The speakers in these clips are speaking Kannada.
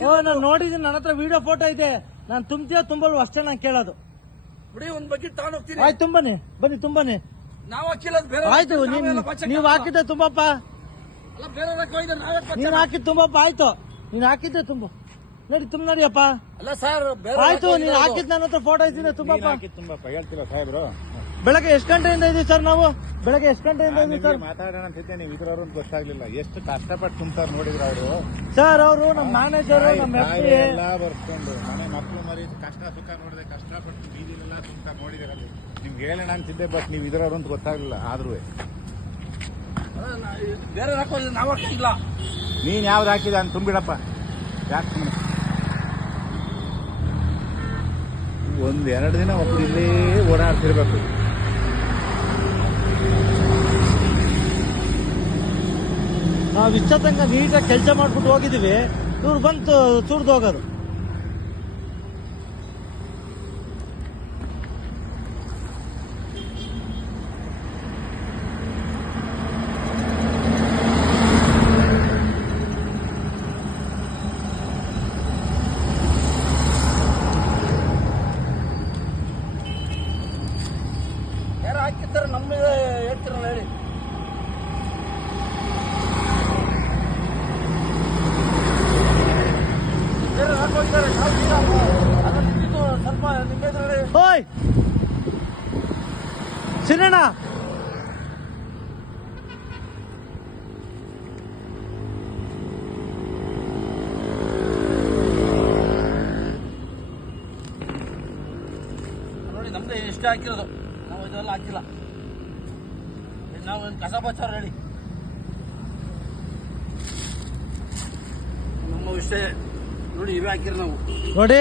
ನಾನು ನೋಡಿದೀನಿ, ನನ್ನ ಹತ್ರ ವಿಡಿಯೋ ಫೋಟೋ ಇದೆ. ನಾನು ತುಂಬ್ತೀಯೋ ತುಂಬಲ್ವ ಅಷ್ಟೇ ನಾನು ಕೇಳೋದು. ಬಿಡಿ ಒಂದ್ ಬಗ್ಗೆ ತಗೊಂಡ್ ಹೋಗ್ತೀನಿ. ಆಯ್ತು, ತುಂಬನಿ, ಬನ್ನಿ ತುಂಬನಿ. ನಾವು ಹಾಕಿಲ್ಲ ಬೇರೆ. ಆಯ್ತು, ನೀವ್ ಹಾಕಿದ್ದೆ ತುಂಬಪ್ಪ. ಅಲ್ಲ ಬೇರೆ ನೀನ್ ಹಾಕಿದ್ ತುಂಬಪ್ಪ. ಆಯ್ತು, ನೀನ್ ಹಾಕಿದ್ದೆ ತುಂಬ. ನಡಿ ತುಂಬ ನಡಿಯಪ್ಪ. ಅಲ್ಲ ಸರ್ ಬೇರೆ ಆಯ್ತು, ನೀನ್ ಹಾಕಿದ್ ನನ್ನ ಹತ್ರ ಫೋಟೋ ಇದ್ದೀನಿ ತುಂಬಪ್ಪ. ತುಂಬಪ್ಪ ಹೇಳ್ತಿಲ್ಲ ಸಾಹೇಬ್ರು. ಬೆಳಗ್ಗೆ ಎಷ್ಟು ಗಂಟೆಯಿಂದ ಇದೀವಿ ಸರ್ ನಾವು? ಬೆಳಗ್ಗೆ ಎಷ್ಟು ಗಂಟೆಯಿಂದ ಇದೀವಿ ಸರ್? ಮಾತಾಡೋಣ ಅಂತಿದ್ದೆ, ನೀವು ಇದ್ರವ್ರು ಅಂತ ಗೊತ್ತಾಗ್ಲಿಲ್ಲ. ಎಷ್ಟು ಕಷ್ಟಪಟ್ಟು ತುಂಬ್ತಾರೆ ನೋಡಿದ್ರು ಅವರು. ಸರ್ ಅವರು ನಮ್ಮ ಮ್ಯಾನೇಜರ್, ನಮ್ಮ FP ಎಲ್ಲ ಬರ್ಕೊಂಡು ಮನೆ ಮಕ್ಕಳು ಮರಿ ಕಷ್ಟ ಸುಖ ನೋಡಿದೆ, ಕಷ್ಟಪಟ್ಟು ಬೀದಿಲೆಲ್ಲ ತುಂಬ್ತಾರೆ ನೋಡಿದಿರಲ್ಲಿ. ನಿಮ್ಗೆ ಹೇಳೋಣ ಅಂತಿದ್ದೆ, ಬಟ್ ನೀವು ಇದ್ರವ್ರು ಅಂತ ಗೊತ್ತಾಗ್ಲಿಲ್ಲ. ಆದ್ರೂ ಬೇರೆ ಹಾಕೋದಿಲ್ಲ, ನಾವು ಹಾಕಿಲ್ಲ. ನೀನ್ ಯಾವ್ದು ಹಾಕಿದ ಅಂತ ತುಂಬಿಡಪ್ಪ. ಯಾಕೆ ಸುಮ್ಮನೆ ಒಂದೆರಡು ದಿನ ಒಬ್ರು ಇಲ್ಲೇ ಓಡಾಡ್ತಿರ್ಬೇಕು. ನಾವು ಇಷ್ಟ ತನಕ ನೀಟಾಗಿ ಕೆಲಸ ಮಾಡ್ಬಿಟ್ಟು ಹೋಗಿದೀವಿ, ಇವ್ರು ಬಂತು ಸುರಿದು ಹೋಗೋದು. ಯಾರು ಹಾಕಿದ್ದಾರೆ ನಮ್ಮ ಹೇಳ್ತಿರಲ್ಲ ಹೇಳಿ. ಬೇರೆ ಹಾಕೋಗಿದ್ದಾರೆ, ಸ್ವಲ್ಪ ನಿಮ್ಮೆದುರಲ್ಲಿ. ಓಯ್ ಸಿನಣ್ಣ, ನೋಡಿ ನಮ್ದು ಎಷ್ಟು ಹಾಕಿರೋದು, ನಾವು ಇದೆಲ್ಲ ಹಾಕಿಲ್ಲ. ನಾವು ಕಸ ಬಚ್ಚಾರ ಹೇಳಿ. ನಮ್ಮ ಇಷ್ಟೇ ನೋಡಿ, ಇವೇ ಹಾಕಿರೋ ನಾವು. ನೋಡಿ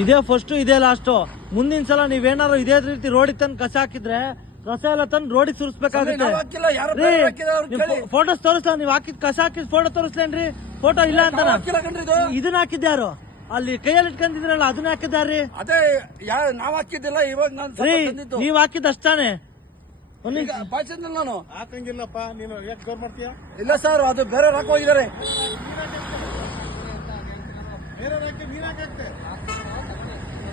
ಇದೇ ಫಸ್ಟ್, ಇದೇ ಲಾಸ್ಟ್. ಮುಂದಿನ ಸಲ ನೀವೇನಾದ್ರು ಇದೇ ರೀತಿ ರೋಡಿಗೆ ತಂದು ಕಸ ಹಾಕಿದ್ರೆ ಕಸ ಎಲ್ಲ ತಂದು ರೋಡಿಗೆ ಸುರಿಸ್ಬೇಕಾಗುತ್ತೆ. ನಾವು ಹಾಕಿಲ್ಲ, ಯಾರು ಬೇರೆ ಹಾಕಿದ್ದಾರೆ ಅವ್ರು ಕೇಳಿ. ಫೋಟೋಸ್ ತೋರಿಸ್ಲ, ನೀವು ಹಾಕಿದ್ ಕಸ ಹಾಕಿದ್ ಫೋಟೋ ತೋರಿಸ್ಲೇನ್ರಿ? ಫೋಟೋ ಇಲ್ಲ ಅಂತ ನಾವು ಹಾಕಿಲ್ಲ ಕಣ್ರಿ ಇದು. ಇದನ್ನ ಹಾಕಿದ್ಯಾರು? ಅಲ್ಲಿ ಕೈಯಲ್ಲಿ ಇಟ್ಕೊಂಡಿದ್ರಲ್ಲ ಅದನ್ನ ಹಾಕಿದ್ದಾರ್ರಿ? ಅದೇ ನಾವ್ ಹಾಕಿದ್ದಿಲ್ಲ, ಇವಾಗ ನಾನು ರೀ, ತಂದಿದ್ದು. ನೀವ್ ಹಾಕಿದ್ ಅಷ್ಟಾನೆ. ಬಾಯ್ಸಿದ್ನಲ್ಲ ನಾನು. ಹಾಕಂಗಿಲ್ಲಪ್ಪ, ನೀನು ಯಾಕೆ ಜೋರ್ ಮಾಡ್ತೀಯ? ಇಲ್ಲ ಸರ್, ಅದು ಬೇರೆ ಹಾಕೋಗಿದ್ದಾರೆ. ಬೇರೆ ನೀನ್ ಹಾಕಿ